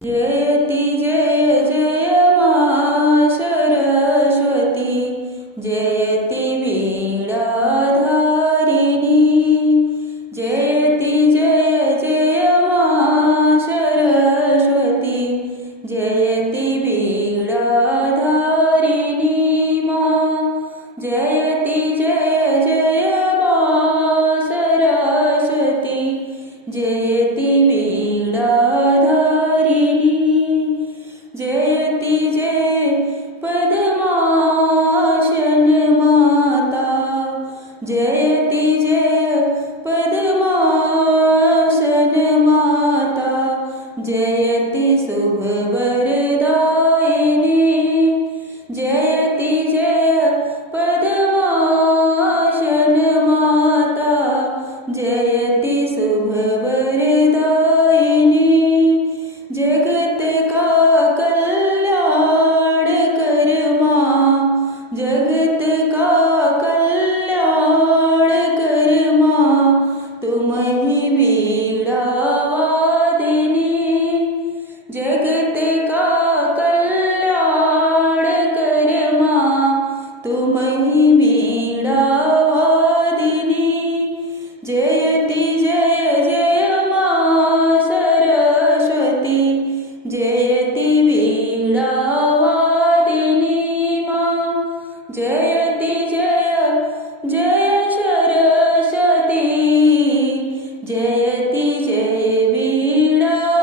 जयति जय जय मा सरस्वती जयति वीणाधारिणी जयति जय जय मा सरस्वती जयति वीणाधारिणी मा जयति जय जय मा सरस्वती जयति जयति जय पद्मासन माता जयति जय पद्मासन माता जयति शुभवरदायिनी जयति जय पद्मासन माता जयति शुभवरदायिनी जगत का जगत का कल्याण कर मां तुम ही वीणा वादिनी जगत का कल्याण कर मां तुम ही वीणा वादिनी जयति जय जय मां सरस्वती जयति वीणा जयति जय जय सरस्वती जयति जय वीणावादिनी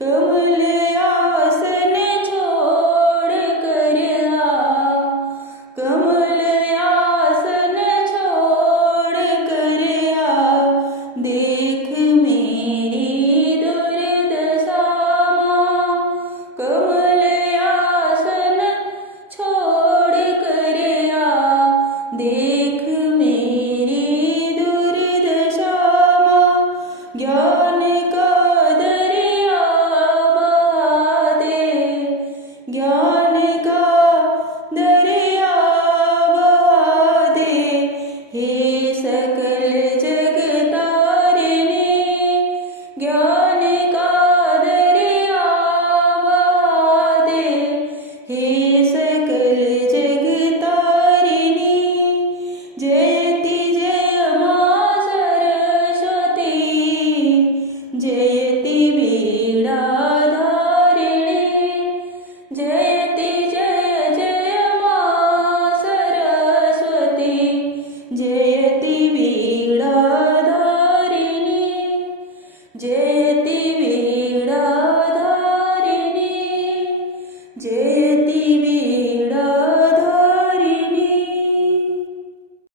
कमल आसन छोड़ कर कमल आसन छोड़ कर देख मेरी दुर्दशा कमल देख मेरी दुर्दशा ज्ञान का दरिया बहा दे ज्ञान का दरिया बहा दे हे सकल जग तारिणी ज्ञान का दरिया बहा दे हे सकल जग जयति जय मां सरस्वती जयति वीणा